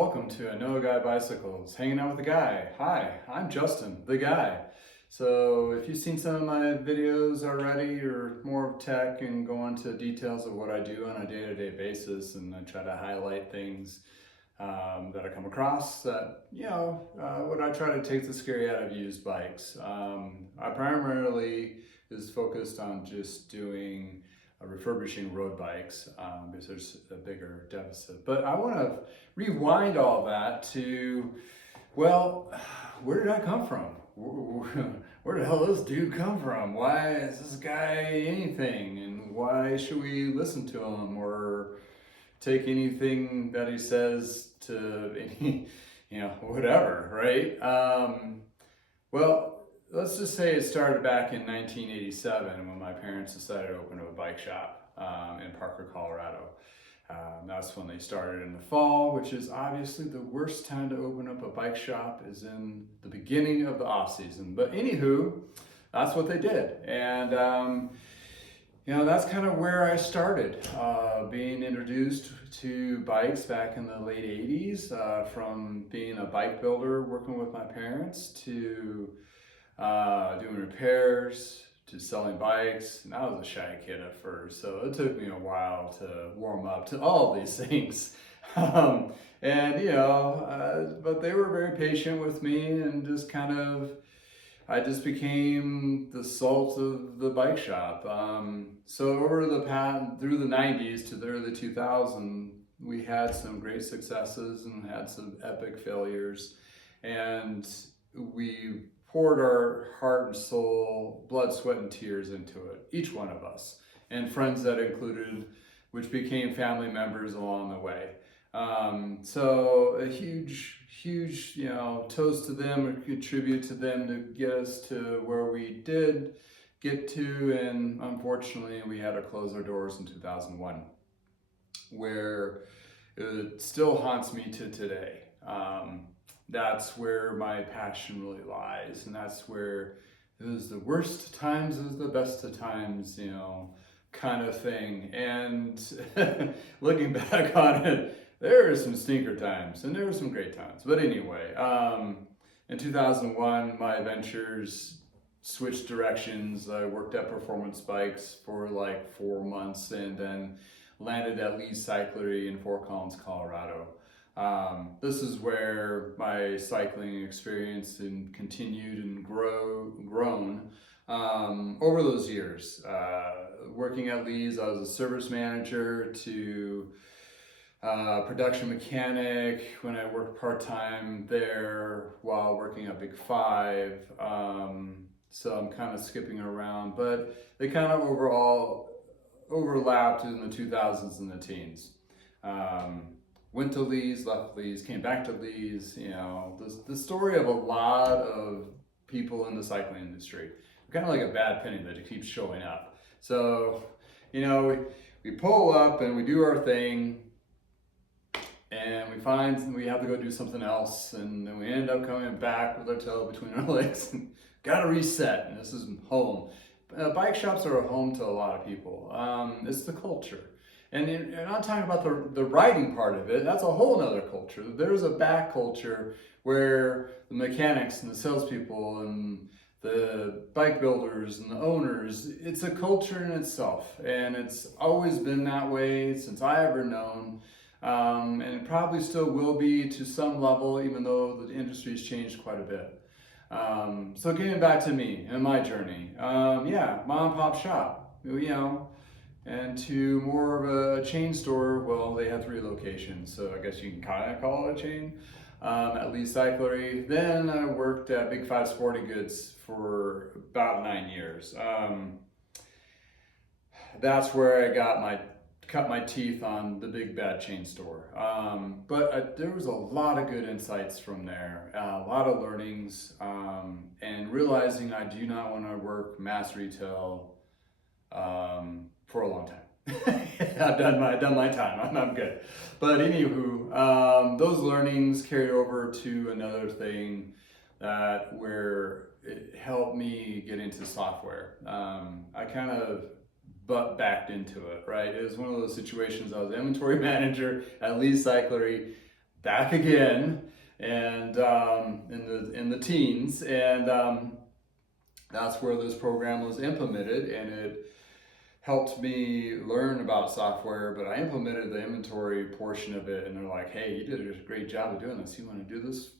Welcome to I Know a Guy Bicycles, hanging out with a guy. Hi, I'm Justin, the guy. So if you've seen some of my videos already or more of tech and go into details of what I do on a day-to-day basis, and I try to highlight things that I come across that, what I try to take the scary out of used bikes. I primarily is focused on just doing refurbishing road bikes because there's a bigger deficit. But I want to rewind all that to, well, where did I come from? Where the hell does this dude come from? Why is this guy anything? And why should we listen to him or take anything that he says to any, whatever, right? Well, let's just say it started back in 1987 when my parents decided to open a bike shop in Parker, Colorado. That's when they started in the fall, which is obviously the worst time to open up a bike shop, is in the beginning of the off season. But anywho, that's what they did. And that's kind of where I started, being introduced to bikes back in the late 80s, from being a bike builder, working with my parents, to doing repairs, to selling bikes. And I was a shy kid at first, so it took me a while to warm up to all of these things. But they were very patient with me and just I just became the salt of the bike shop. So over through the 90s to the early 2000s, we had some great successes and had some epic failures. And we poured our heart and soul, blood, sweat, and tears into it, each one of us, and friends that included, which became family members along the way. So a huge, toast to them, or contribute to them to get us to where we did get to. And unfortunately, we had to close our doors in 2001, where it still haunts me to today. That's where my passion really lies, and that's where it was the worst times is the best of times, kind of thing. And looking back on it, there were some stinker times and there were some great times. But anyway, in 2001, my ventures switched directions. I worked at Performance Bikes for like 4 months and then landed at Lee's Cyclery in Fort Collins, Colorado. This is where my cycling experience and continued and grown over those years. Working at Lee's, I was a service manager to production mechanic when I worked part-time there while working at Big Five. So I'm kind of skipping around, but they kind of overlapped in the 2000s and the teens. Went to Lee's, left Lee's, came back to Lee's. The story of a lot of people in the cycling industry. Kind of like a bad penny that it keeps showing up. So, we pull up and we do our thing, and we find we have to go do something else, and then we end up coming back with our tail between our legs and gotta reset, and this is home. Bike shops are a home to a lot of people. It's the culture. And you're not talking about the riding part of it. That's a whole nother culture. There's a back culture where the mechanics and the salespeople and the bike builders and the owners, it's a culture in itself. And it's always been that way since I ever known. And it probably still will be to some level, even though the industry's changed quite a bit. So getting back to me and my journey, mom and pop shop, and to more of a chain store. Well, they have 3 locations, so I guess you can kind of call it a chain. At Lee's Cyclery. Then I worked at Big Five Sporting Goods for about 9 years. That's where I cut my teeth on the big bad chain store. But there was a lot of good insights from there, a lot of learnings, and realizing I do not want to work mass retail for a long time. I've done my time. I'm good. But anywho, those learnings carried over to another thing where it helped me get into software. I kind of backed into it, right? It was one of those situations. I was inventory manager at Lee's Cyclery, back again, and in the teens, and that's where this program was implemented, and it helped me learn about software. But I implemented the inventory portion of it, and they're like, "Hey, you did a great job of doing this. You want to do this,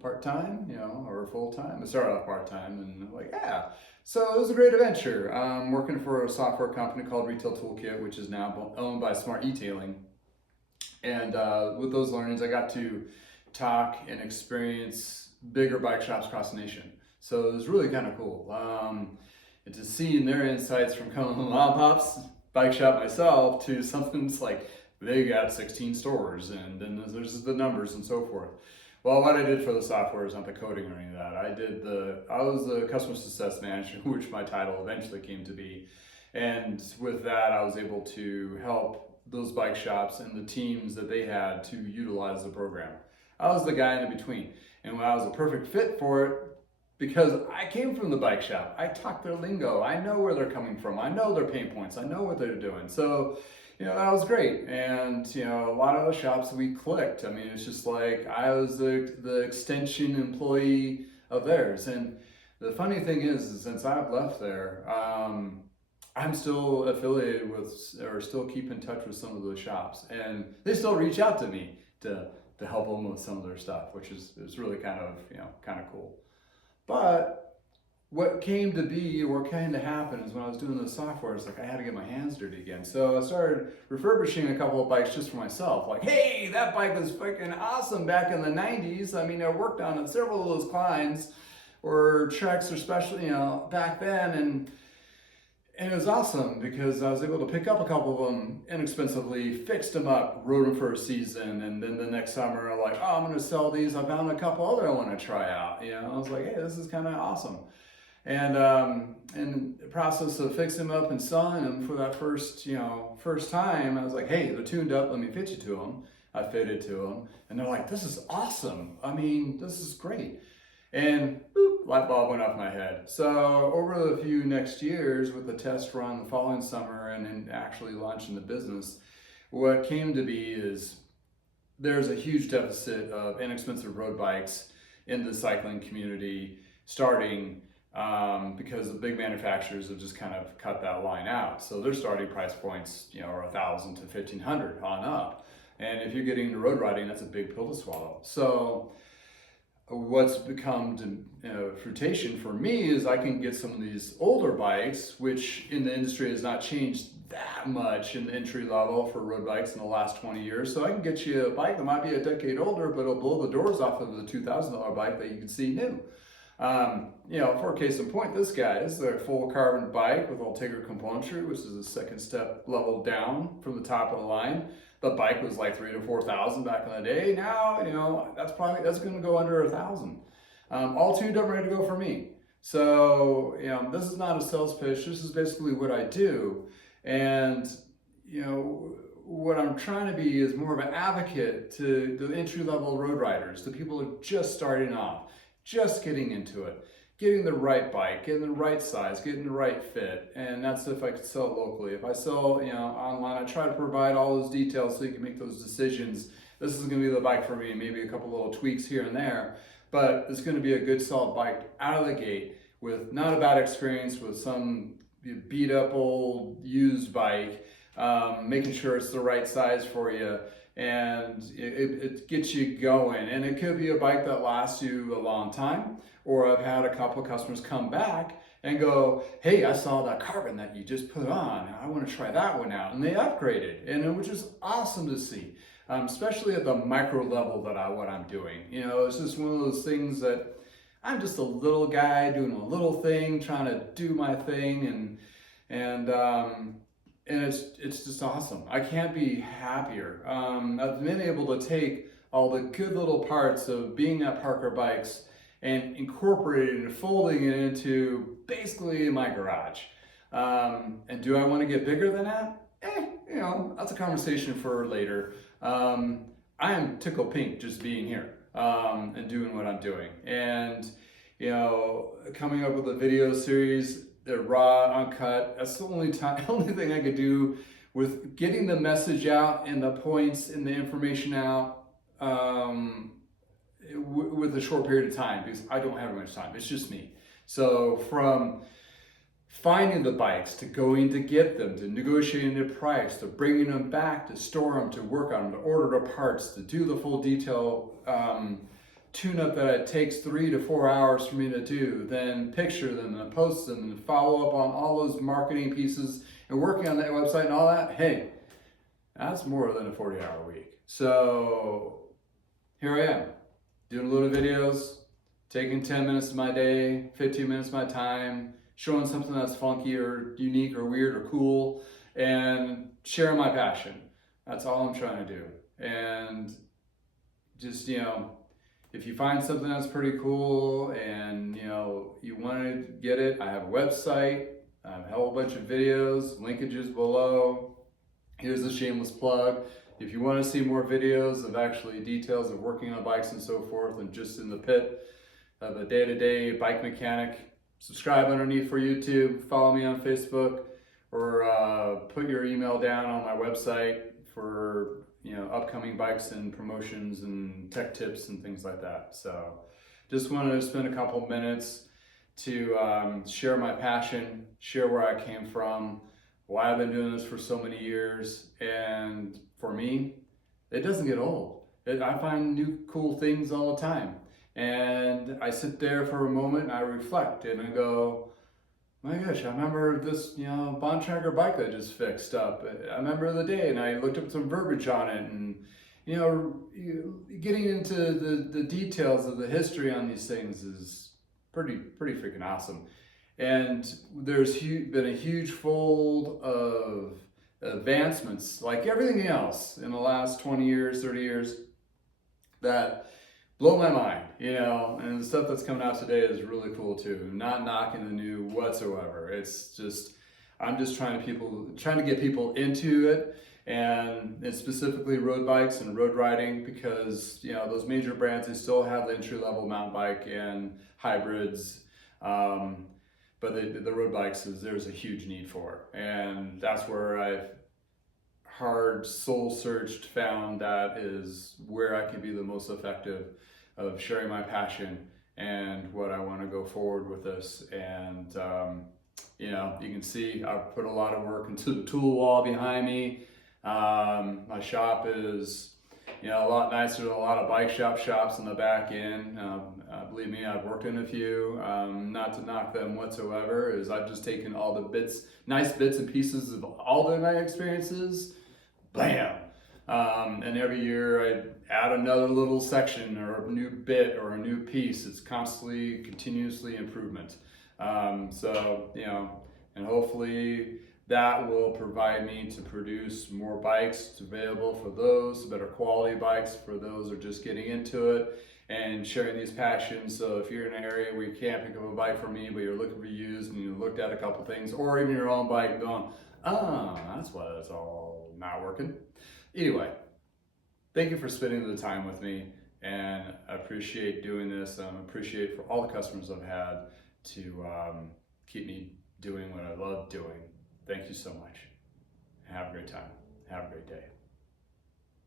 part time, or full time?" I started off part time, and I'm like, "Yeah." So it was a great adventure. Working for a software company called Retail Toolkit, which is now owned by Smart Etailing. And with those learnings, I got to talk and experience bigger bike shops across the nation. So it was really kind of cool. And to see their insights from coming from mom and pop's bike shop myself to something that's like they got 16 stores, and then there's the numbers and so forth. Well, what I did for the software is not the coding or any of that. I was the customer success manager, which my title eventually came to be. And with that, I was able to help those bike shops and the teams that they had to utilize the program. I was the guy in between. And I was a perfect fit for it because I came from the bike shop. I talk their lingo. I know where they're coming from. I know their pain points. I know what they're doing. So, that was great. And, a lot of the shops we clicked. I mean, it's just like I was the extension employee of theirs. And the funny thing is since I've left there, I'm still affiliated with, or still keep in touch with some of those shops. And they still reach out to me to help them with some of their stuff, which is really kind of cool. But what came to be, or what kind of happened, is when I was doing the software, it's like I had to get my hands dirty again. So I started refurbishing a couple of bikes just for myself. Like, hey, that bike was freaking awesome back in the 90s. I mean, I worked on it, several of those climbs or treks, especially, back then. And it was awesome because I was able to pick up a couple of them inexpensively, fixed them up, rode them for a season, and then the next summer I'm like, oh, I'm going to sell these. I found a couple other I want to try out. I was like, hey, this is kind of awesome. And in the process of fixing them up and selling them for that first time, I was like, hey, they're tuned up. Let me fit you to them. I fitted to them, and they're like, this is awesome. I mean, this is great. And boop, light bulb went off my head. So over the few next years with the test run the following summer and then actually launching the business, what came to be is there's a huge deficit of inexpensive road bikes in the cycling community starting because the big manufacturers have just kind of cut that line out. So their starting price points, are $1,000 to $1,500 on up. And if you're getting into road riding, that's a big pill to swallow. So what's become fruition for me is I can get some of these older bikes, which in the industry has not changed that much in the entry level for road bikes in the last 20 years. So I can get you a bike that might be a decade older, but it'll blow the doors off of the $2,000 bike that you can see new. For a case in point, this is a full carbon bike with Ultegra componentry, which is the second step level down from the top of the line. The bike was like $3,000 to $4,000 back in the day. Now, that's going to go under $1,000. All tuned up, ready to go for me. So, this is not a sales pitch. This is basically what I do. And, what I'm trying to be is more of an advocate to the entry-level road riders, the people who are just starting off, just getting into it, getting the right bike, getting the right size, getting the right fit. And that's if I could sell it locally. If I sell, online, I try to provide all those details so you can make those decisions. This is going to be the bike for me, maybe a couple little tweaks here and there, but it's going to be a good solid bike out of the gate with not a bad experience with some beat up old used bike, making sure it's the right size for you. And it gets you going. And it could be a bike that lasts you a long time. Or I've had a couple of customers come back and go, hey, I saw that carbon that you just put on. I want to try that one out. And they upgraded, and which is awesome to see, especially at the micro level what I'm doing. It's just one of those things that I'm just a little guy doing a little thing, trying to do my thing, and it's just awesome. I can't be happier. I've been able to take all the good little parts of being at Parker Bikes and incorporating and folding it into basically my garage. And do I want to get bigger than that? That's a conversation for later. I am tickled pink just being here and doing what I'm doing. And, coming up with a video series, they're raw, uncut. That's the only thing I could do with getting the message out and the points and the information out with a short period of time because I don't have much time. It's just me. So from finding the bikes to going to get them, to negotiating the price, to bringing them back, to store them, to work on them, to order the parts, to do the full detail tune-up that it takes 3 to 4 hours for me to do, then picture them and post them and follow up on all those marketing pieces and working on that website and all that, hey, that's more than a 40-hour week. So here I am, doing little videos, taking 10 minutes of my day, 15 minutes of my time, showing something that's funky or unique or weird or cool, and sharing my passion. That's all I'm trying to do. And just, if you find something that's pretty cool and, you want to get it, I have a website, I have a whole bunch of videos, linkages below. Here's a shameless plug. If you want to see more videos of actually details of working on bikes and so forth and just in the pit of a day-to-day bike mechanic, subscribe underneath for YouTube, follow me on Facebook, or put your email down on my website for upcoming bikes and promotions and tech tips and things like that. So just wanted to spend a couple minutes to share my passion, share where I came from, why I've been doing this for so many years. And for me, it doesn't get old. I find new cool things all the time. And I sit there for a moment and I reflect and I go, my gosh, I remember this, Bond Tracker bike that I just fixed up. I remember the day and I looked up some verbiage on it and, getting into the details of the history on these things is pretty freaking awesome. And there's been a huge fold of advancements, like everything else in the last 20 years, 30 years, that blow my mind, and the stuff that's coming out today is really cool too. I'm not knocking the new whatsoever. It's just, I'm just trying to get people into it, and it's specifically road bikes and road riding, because those major brands, they still have the entry-level mountain bike and hybrids, but the road bikes, there's a huge need for, and that's where I've hard soul searched, found that is where I can be the most effective of sharing my passion and what I want to go forward with this. And you can see I've put a lot of work into the tool wall behind me. My shop is a lot nicer than a lot of bike shops in the back end. Believe me, I've worked in a few. Not to knock them whatsoever, is I've just taken all the nice bits and pieces of all of my experiences, bam. And every year I add another little section or a new bit or a new piece. It's constantly, continuously improvement. And hopefully that will provide me to produce more bikes available for those, better quality bikes for those who are just getting into it and sharing these passions. So if you're in an area where you can't pick up a bike from me, but you're looking for used and you looked at a couple things, or even your own bike and going, that's why it's all not working. Anyway, thank you for spending the time with me, and I appreciate doing this. I appreciate for all the customers I've had to keep me doing what I love doing. Thank you so much. Have a great time. Have a great day.